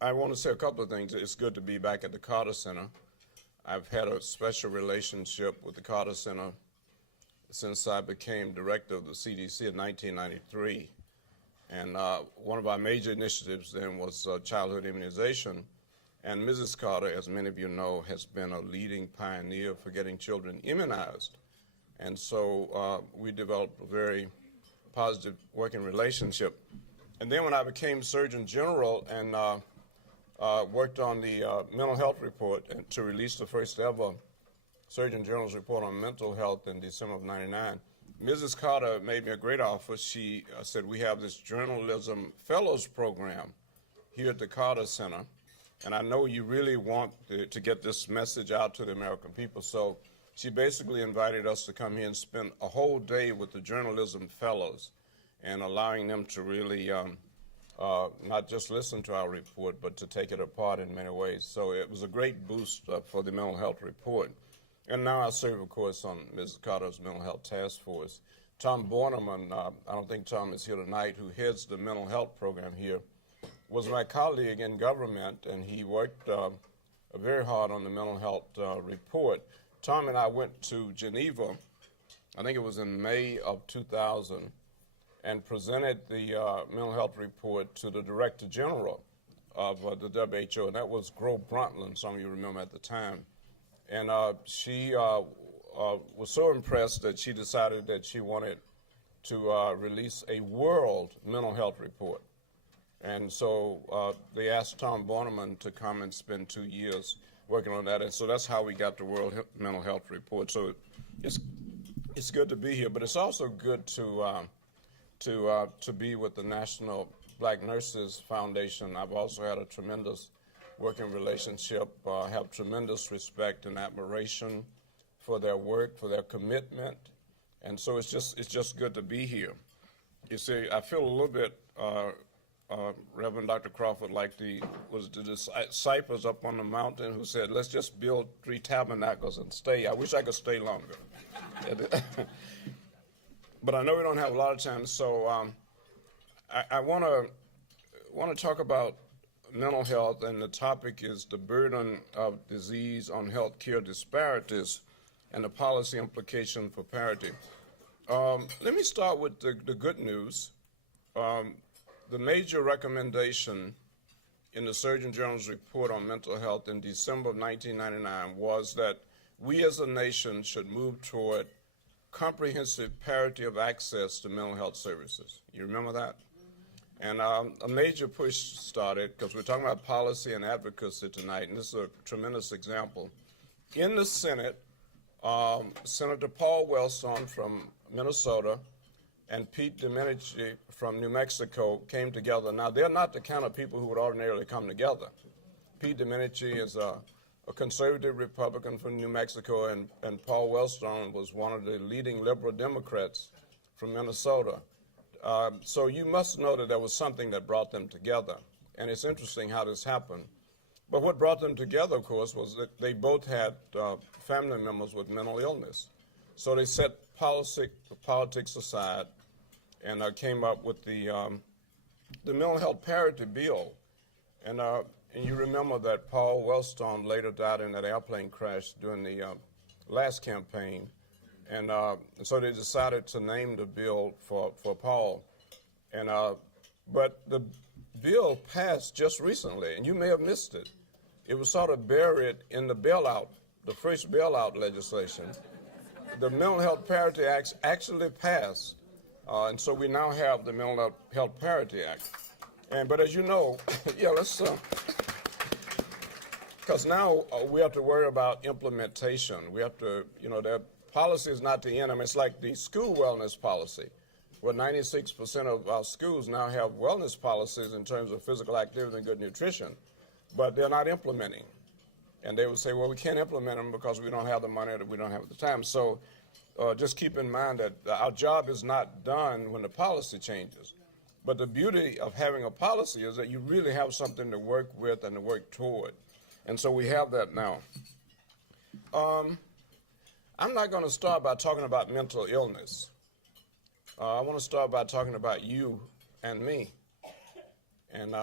I want to say a couple of things. It's good to be back at the Carter Center. I've had a special relationship with the Carter Center since I became director of the CDC in 1993. And one of our major initiatives then was childhood immunization. And Mrs. Carter, as many of you know, has been a leading pioneer for getting children immunized. And so we developed a very positive working relationship. And then when I became Surgeon General and worked on the mental health report and to release the first ever Surgeon General's report on mental health in December of '99, Mrs. Carter made me a great offer. She said, we have this journalism fellows program here at the Carter Center, and I know you really want to get this message out to the American people. So she basically invited us to come here and spend a whole day with the journalism fellows and allowing them to really not just listen to our report, but to take it apart in many ways. So it was a great boost for the mental health report. And now I serve, of course, on Mrs. Carter's mental health task force. Tom Borneman, I don't think Tom is here tonight, who heads the mental health program here, was my colleague in government, and he worked very hard on the mental health report. Tom and I went to Geneva, I think it was in May of 2000, and presented the mental health report to the Director General of the WHO, and that was Gro Brundtland, some of you remember at the time. And she was so impressed that she decided that she wanted to release a world mental health report. And so they asked Tom Borneman to come and spend 2 years working on that. And so that's how we got the World Mental Health Report. So it's good to be here, but it's also good to be with the National Black Nurses Foundation. I've also had a tremendous working relationship. I have tremendous respect and admiration for their work, for their commitment, and so it's just good to be here. You see, I feel a little bit, Reverend Dr. Crawford, like the disciples up on the mountain who said, let's just build 3 tabernacles and stay. I wish I could stay longer. But I know we don't have a lot of time, so I want to talk about mental health, and the topic is the burden of disease on health care disparities and the policy implication for parity. Let me start with the good news. The major recommendation in the Surgeon General's report on mental health in December of 1999 was that we as a nation should move toward comprehensive parity of access to mental health services. You remember that? And a major push started, because we're talking about policy and advocacy tonight, and this is a tremendous example. In the Senate, Senator Paul Wellstone from Minnesota and Pete Domenici from New Mexico came together. Now, they're not the kind of people who would ordinarily come together. Pete Domenici is a conservative Republican from New Mexico, and Paul Wellstone was one of the leading liberal Democrats from Minnesota. So you must know that there was something that brought them together, and it's interesting how this happened. But what brought them together, of course, was that they both had family members with mental illness. So they set politics aside and came up with the mental health parity bill. And you remember that Paul Wellstone later died in that airplane crash during the last campaign. And so they decided to name the bill for Paul. And but the bill passed just recently, and you may have missed it. It was sort of buried in the bailout, the first bailout legislation. The Mental Health Parity Act actually passed, and so we now have the Mental Health Parity Act. But as you know, yeah, let's, because now we have to worry about implementation. We have to, that policy is not the end. I mean, it's like the school wellness policy, where 96% of our schools now have wellness policies in terms of physical activity and good nutrition, but they're not implementing. And they would say, well, we can't implement them because we don't have the money or we don't have the time. So just keep in mind that our job is not done when the policy changes. But the beauty of having a policy is that you really have something to work with and to work toward. And so we have that now. I'm not going to start by talking about mental illness. I want to start by talking about you and me. And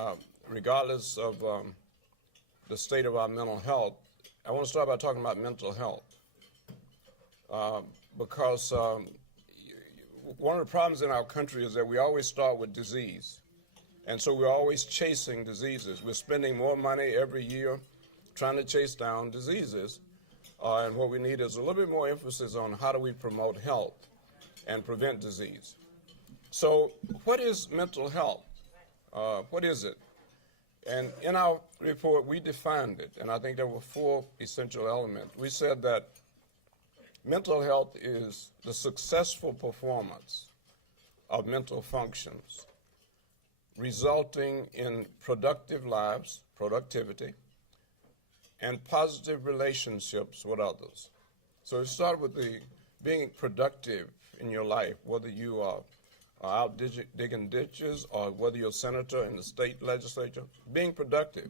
regardless of the state of our mental health, I want to start by talking about mental health. Because one of the problems in our country is that we always start with disease. And so we're always chasing diseases. We're spending more money every year trying to chase down diseases. And what we need is a little bit more emphasis on how do we promote health and prevent disease. So what is mental health? What is it? And in our report, we defined it, and I think there were 4 essential elements. We said that mental health is the successful performance of mental functions, resulting in productive lives, productivity, and positive relationships with others. So it started with being productive in your life, whether you are out digging ditches or whether you're a senator in the state legislature, being productive.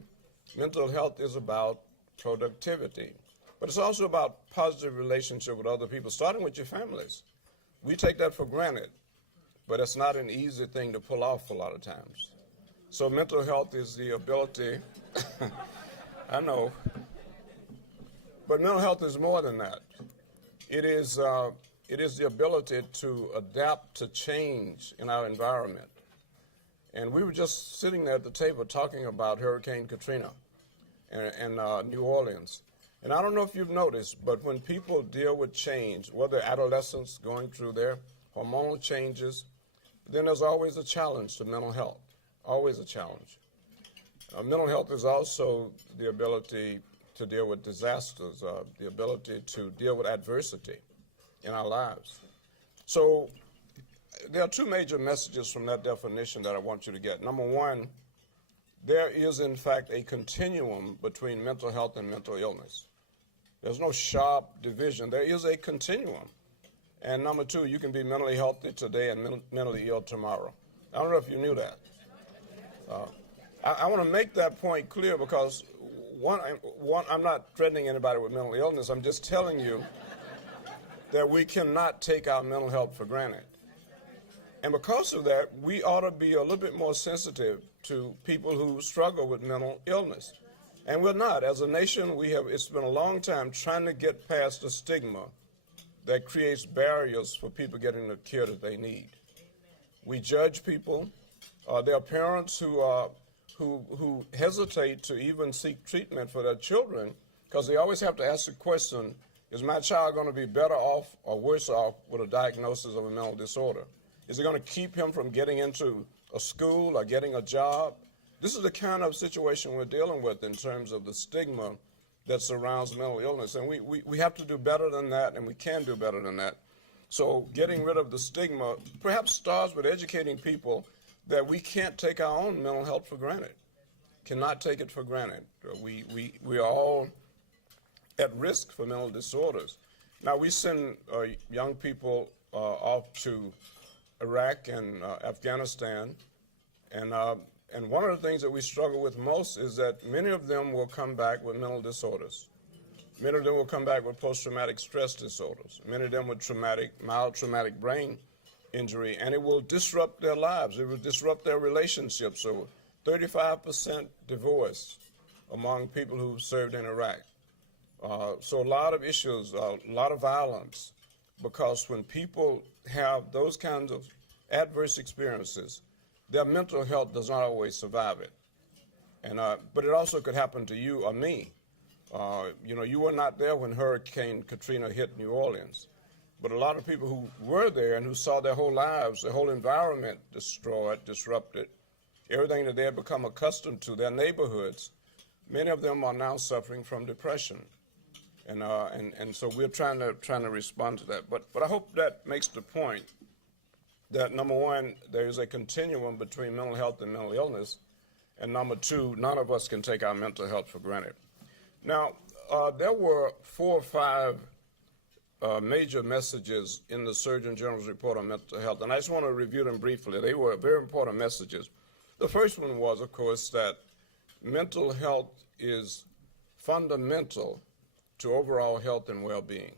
Mental health is about productivity, but it's also about positive relationship with other people, starting with your families. We take that for granted, but it's not an easy thing to pull off a lot of times. So mental health is the ability, I know, but mental health is more than that. It is the ability to adapt to change in our environment. And we were just sitting there at the table talking about Hurricane Katrina and New Orleans. And I don't know if you've noticed, but when people deal with change, whether adolescents going through their hormonal changes, then there's always a challenge to mental health, always a challenge. Mental health is also the ability to deal with disasters, the ability to deal with adversity in our lives. So there are 2 major messages from that definition that I want you to get. Number 1, there is in fact a continuum between mental health and mental illness. There's no sharp division. There is a continuum. And number 2, you can be mentally healthy today and mentally ill tomorrow. I don't know if you knew that. I want to make that point clear because one, I'm not threatening anybody with mental illness. I'm just telling you that we cannot take our mental health for granted. And because of that, we ought to be a little bit more sensitive to people who struggle with mental illness. And we're not. As a nation, it's been a long time trying to get past the stigma that creates barriers for people getting the care that they need. We judge people. There are parents who hesitate to even seek treatment for their children because they always have to ask the question, is my child going to be better off or worse off with a diagnosis of a mental disorder? Is it going to keep him from getting into a school or getting a job? This is the kind of situation we're dealing with in terms of the stigma that surrounds mental illness. And we have to do better than that, and we can do better than that. So getting rid of the stigma perhaps starts with educating people that we can't take our own mental health for granted, cannot take it for granted. We are all at risk for mental disorders. Now, we send young people off to Iraq and Afghanistan, and one of the things that we struggle with most is that many of them will come back with mental disorders. Many of them will come back with post-traumatic stress disorders. Many of them with mild traumatic brain injury, and it will disrupt their lives. It will disrupt their relationships. So 35% divorce among people who served in Iraq. So a lot of issues, a lot of violence, because when people have those kinds of adverse experiences, their mental health does not always survive it. And but it also could happen to you or me. You were not there when Hurricane Katrina hit New Orleans, but a lot of people who were there and who saw their whole lives, their whole environment destroyed, disrupted, everything that they had become accustomed to, their neighborhoods, many of them are now suffering from depression. And so we're trying to respond to that. But I hope that makes the point that, number 1, there is a continuum between mental health and mental illness, and number 2, none of us can take our mental health for granted. Now, there were 4 or 5 major messages in the Surgeon General's report on mental health, and I just want to review them briefly. They were very important messages. The first one was, of course, that mental health is fundamental to overall health and well-being.